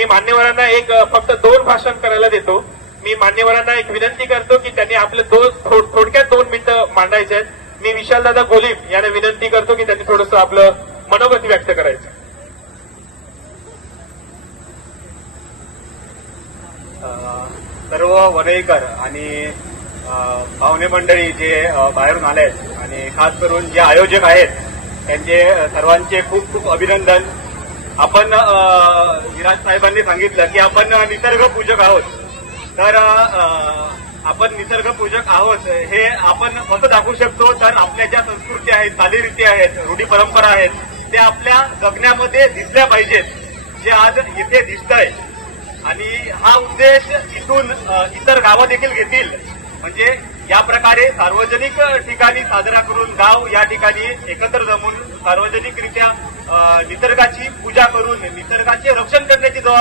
मी मान्यवरांना एक फक्त दोन भाषण करायला देतो. मी मान्यवरांना एक विनंती करतो की त्यांनी आपले दोन थोडक्यात दोन मिनिटं मांडायचे आहेत. मी विशालदादा गोलीम यांना विनंती करतो की त्यांनी थोडंसं आपलं मनोगत व्यक्त करायचं. सर्व वरळीकर आणि अ, पाहुणे मंडळी जे बाहेरून आले आहेत आणि खास करून जे आयोजक आहेत त्यांचे सर्वांचे खूप खूप अभिनंदन. आपण विराज साहेबांनी सांगितलं की आपण निसर्ग पूजक आहोत. तर आपण निसर्ग पूजक आहोत हे आपण कसं दाखवू शकतो. तर आपल्या ज्या संस्कृती आहेत चालीरीती आहेत रूढी परंपरा आहेत ते आपल्या जगण्यामध्ये दिसल्या पाहिजेत जे आज इथे दिसतंय. आणि हा उद्देश इथून इतर गावं देखील घेतील. म्हणजे या प्रकारे सार्वजनिक ठिकाणी साजरा करून गाव या ठिकाणी एकत्र जमून सार्वजनिकरित्या निसर्गाची पूजा करून निसर्गाचे रक्षण करण्याची जबाबदारी